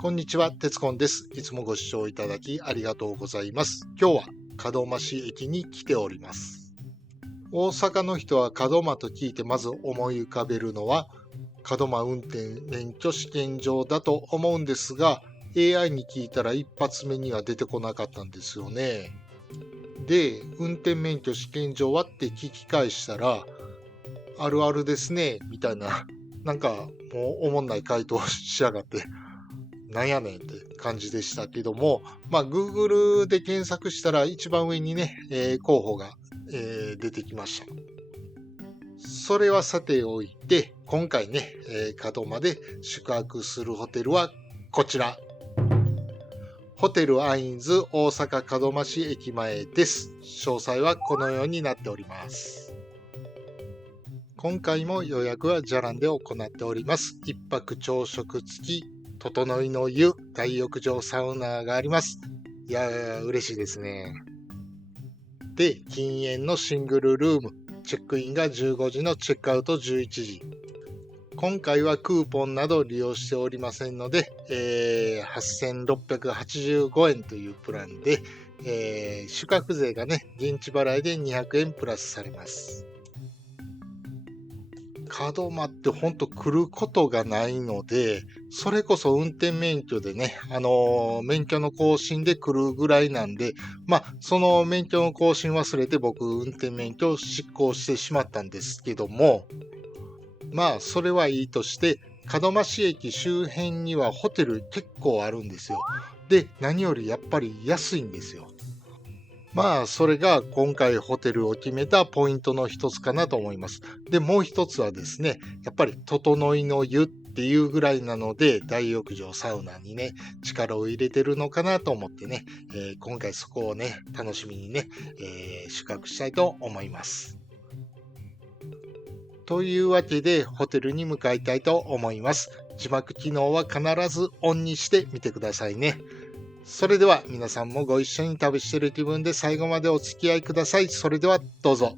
こんにちは、鉄コンです。いつもご視聴いただきありがとうございます。今日は門真市駅に来ております。大阪の人は門真と聞いてまず思い浮かべるのは門真運転免許試験場だと思うんですが、AI に聞いたら一発目には出てこなかったんですよね。で、運転免許試験場はって聞き返したら、あるあるですね、みたいな、なんかもうおもんない回答しやがって、なんやねんって感じでしたけども、Google で検索したら一番上にね、候補が、出てきました。それはさておいて、今回ね、門真で宿泊するホテルはこちら。ホテルアインズ大阪門真市駅前です。詳細はこのようになっております。今回も予約はじゃらんで行っております。一泊朝食付き、整いの湯、大浴場サウナがあります。いやー、嬉しいですね。で、禁煙のシングルルーム、チェックインが15時のチェックアウト11時。今回はクーポンなど利用しておりませんので、8685円というプランで、宿泊税がね、現地払いで200円プラスされます。門真ってほんと来ることがないので、それこそ運転免許でね、免許の更新で来るぐらいなんで、その免許の更新忘れて僕、運転免許を失効してしまったんですけども、それはいいとして、門真市駅周辺にはホテル結構あるんですよ。で、何よりやっぱり安いんですよ。それが今回ホテルを決めたポイントの一つかなと思います。で、もう一つはですね、やっぱり整いの湯っていうぐらいなので、大浴場サウナにね、力を入れてるのかなと思ってね、今回そこをね、楽しみにね、宿泊したいと思います。というわけで、ホテルに向かいたいと思います。字幕機能は必ずオンにしてみてくださいね。それでは皆さんもご一緒に旅している気分で最後までお付き合いください。それではどうぞ。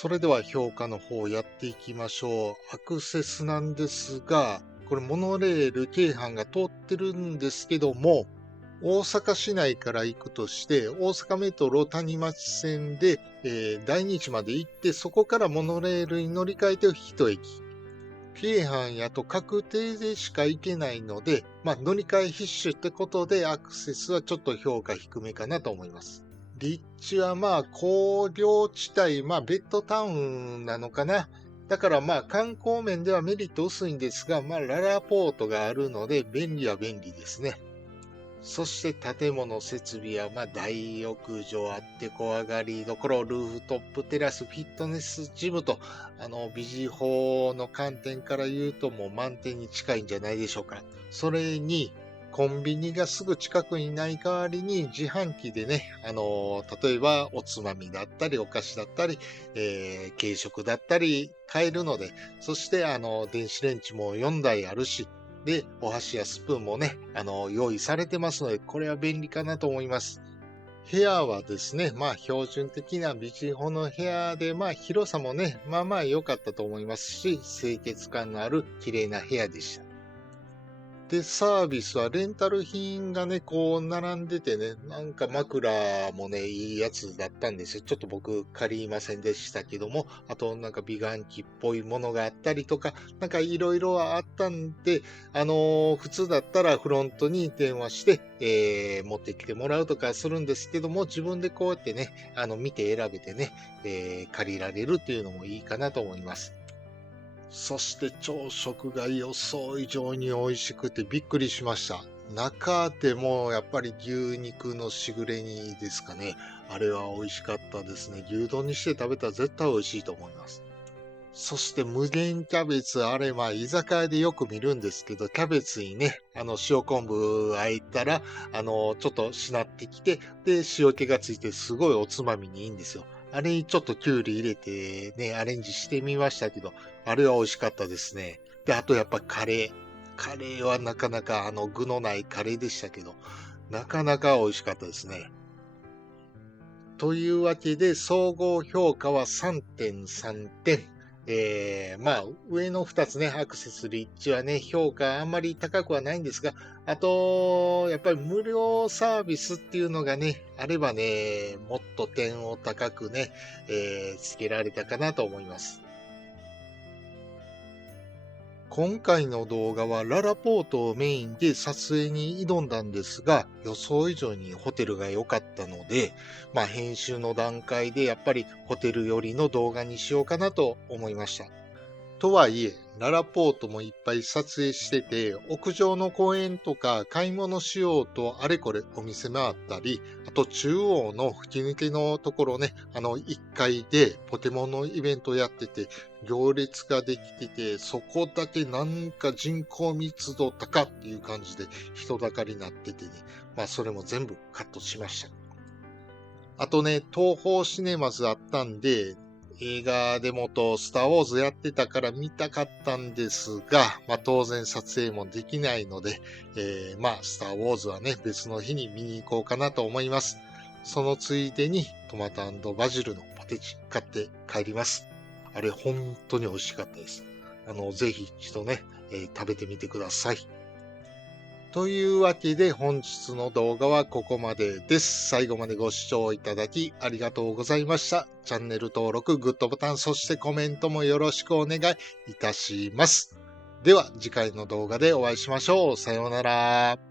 それでは評価の方やっていきましょう。アクセスなんですが、これモノレール京阪が通ってるんですけども、大阪市内から行くとして、大阪メトロ谷町線で、大日まで行って、そこからモノレールに乗り換えて一駅。京阪やと確定でしか行けないので、乗り換え必須ってことでアクセスはちょっと評価低めかなと思います。立地は工業地帯、ベッドタウンなのかな。だから観光面ではメリット薄いんですが、ララポートがあるので便利は便利ですね。そして建物設備は大浴場あって小上がりどころ、ルーフトップテラス、フィットネスジムと、ビジ法の観点から言うともう満点に近いんじゃないでしょうか。それに、コンビニがすぐ近くにない代わりに自販機でね、例えばおつまみだったりお菓子だったり、軽食だったり買えるので、そして電子レンジも4台あるし、で、お箸やスプーンもね、用意されてますので、これは便利かなと思います。部屋はですね、標準的なビジホの部屋で、広さもね、良かったと思いますし、清潔感のある綺麗な部屋でした。で、サービスはレンタル品がね、並んでてね、なんか枕もね、いいやつだったんですよ。ちょっと僕借りませんでしたけども、あとなんか美顔器っぽいものがあったりとか、なんかいろいろあったんで、普通だったらフロントに電話して、持ってきてもらうとかするんですけども、自分でこうやってね、見て選べてね、借りられるっていうのもいいかなと思います。そして朝食が予想以上に美味しくてびっくりしました。中でもやっぱり牛肉のしぐれ煮ですかね。あれは美味しかったですね。牛丼にして食べたら絶対美味しいと思います。そして無限キャベツ、あれ居酒屋でよく見るんですけど、キャベツにね、塩昆布あえたら、ちょっとしなってきて、で、塩気がついてすごいおつまみにいいんですよ。あれにちょっとキュウリ入れてね、アレンジしてみましたけど、あれは美味しかったですね。で、あとやっぱカレー。カレーはなかなか具のないカレーでしたけど、なかなか美味しかったですね。というわけで、総合評価は3.3点。上の2つね、アクセス、立地はね、評価あんまり高くはないんですが、あと、やっぱり無料サービスっていうのがね、あればね、もっと点を高くね、つけられたかなと思います。今回の動画はララポートをメインで撮影に挑んだんですが、予想以上にホテルが良かったので、編集の段階でやっぱりホテル寄りの動画にしようかなと思いました。とはいえ、ララポートもいっぱい撮影してて、屋上の公園とか買い物しようとあれこれお店回ったり、あと中央の吹き抜けのところね、1階でポケモンのイベントやってて、行列ができてて、そこだけなんか人口密度高っていう感じで人だかりになっててね、それも全部カットしました。あとね、東宝シネマズあったんで、映画でもとスターウォーズやってたから見たかったんですが、当然撮影もできないので、スターウォーズはね、別の日に見に行こうかなと思います。そのついでにトマトバジルのポテチ買って帰ります。あれ本当に美味しかったです。ぜひ一度ね、食べてみてください。というわけで本日の動画はここまでです。最後までご視聴いただきありがとうございました。チャンネル登録、グッドボタン、そしてコメントもよろしくお願いいたします。では次回の動画でお会いしましょう。さようなら。